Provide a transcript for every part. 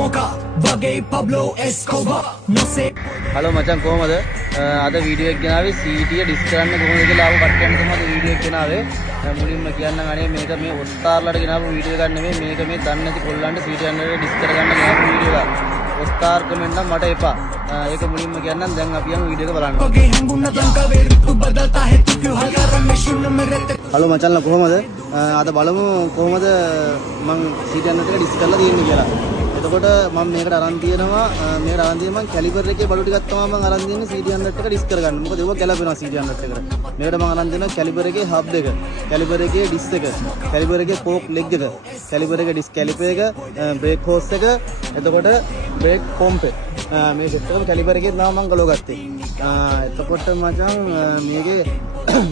Mocha Vagay Pablo Escobar No say hello මචං කොහමද? අද වීඩියෝ එක ගෙනාවේ CT ඩිස් කරන්න කොහොමද කියලා ආව කට්ටියන් තමයි වීඩියෝ එක ගෙනාවේ. මුලින්ම කියන්නම් අනේ මේක මේ ඔස්තාර්ලාට ගෙනාවු වීඩියෝ එකක් නෙමෙයි මේක මේ දන්නේ නැති කොල්ලන්ට CT යන්නට ඩිස් කරගන්න ගෙනාවු වීඩියෝ එකක්. ඔස්තාර් කමෙන්ට් නම් මට එපා. ඒක මුලින්ම කියන්නම් දැන් අපි යමු වීඩියෝ එක බලන්න. Vagay hanguna tanka ve ritu badalta hai tu kyun hal karan mein shunna mein rehte hello මචංලා කොහමද? අද බලමු කොහමද මං CT යන්නට ඩිස් කරලා තියෙන්නේ කියලා. එතකොට මම මේකට අරන් තියෙනවා මම කැලිබර් එකේ බඩු ටිකක් තමයි මම අරන් දෙන්නේ CD100 එක ඩිස් කරගන්න. මොකද ඒවා ගැලපෙනවා CD100 එකට. මේකට මම අරන් දෙනවා කැලිබර් එකේ හබ් එක, කැලිබර් එකේ ඩිස් එක, කැලිබර් එකේ කෝක් ලෙග් එක, කැලිබර් එකේ ඩිස් කැලිපර් එක, බ්‍රේක් හෝස් එක, එතකොට බ්‍රේක් පොම්ප් එක. මේ සෙට් එකම කැලිබර් එකේ තමයි මම ගලව ගත්තේ. එතකොට මචං මේකේ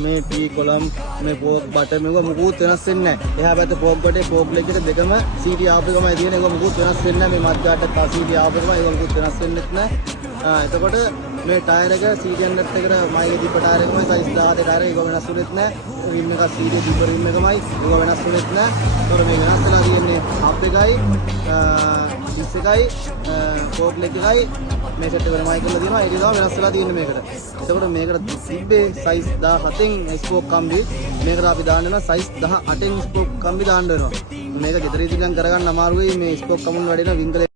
මේ පී කොලම් මේ පෝක් බටර් මේක මුකුත් වෙනස් වෙන්නේ නැහැ. එහා පැත්තේ පෝක් බටේ කෝක් ලෙග් එක දෙකම CD ආපේකමයි තියෙන. ඒක මුකුත් වෙනස් වෙන්නේ නැහැ. මේ මධ්‍යයට CD ආපේකම ඒක මුකුත් වෙනස් වෙන්නේ නැහැ. එතකොට මේ ටයර් එක CD100 එකට මයිගේ තිබ්බ ටයර් එකමයි සයිස් 10 ටයර් එක වෙනස් වෙන්නේ නැහැ. රිම් එක CD තිබ්බ රිම් එකමයි ඒක වෙනස් වෙන්නේ නැහැ. ඒතකොට මේ වෙනස් වෙලා තියෙන්නේ හබ් එකයි ඩිස් එකයි කෝක් ලෙග් එකයි මේ සෙට් එකට මයි කරලා තියෙනවා. ඒක තමයි වෙනස් වෙලා තියෙන්නේ මේකට. එතකොට මේකට තිබ්බේ සයිස් 17න් ස්පෝක් කම්බි. මේකට අපි දාන්න වෙනවා සයිස් 18න් ස්පෝක් කම්බි දාන්න වෙනවා. මේක ගෙදර ඉඳන් කරගන්න අමාරුයි මේ ස්පෝක් කමුන් වැඩෙන වින්කල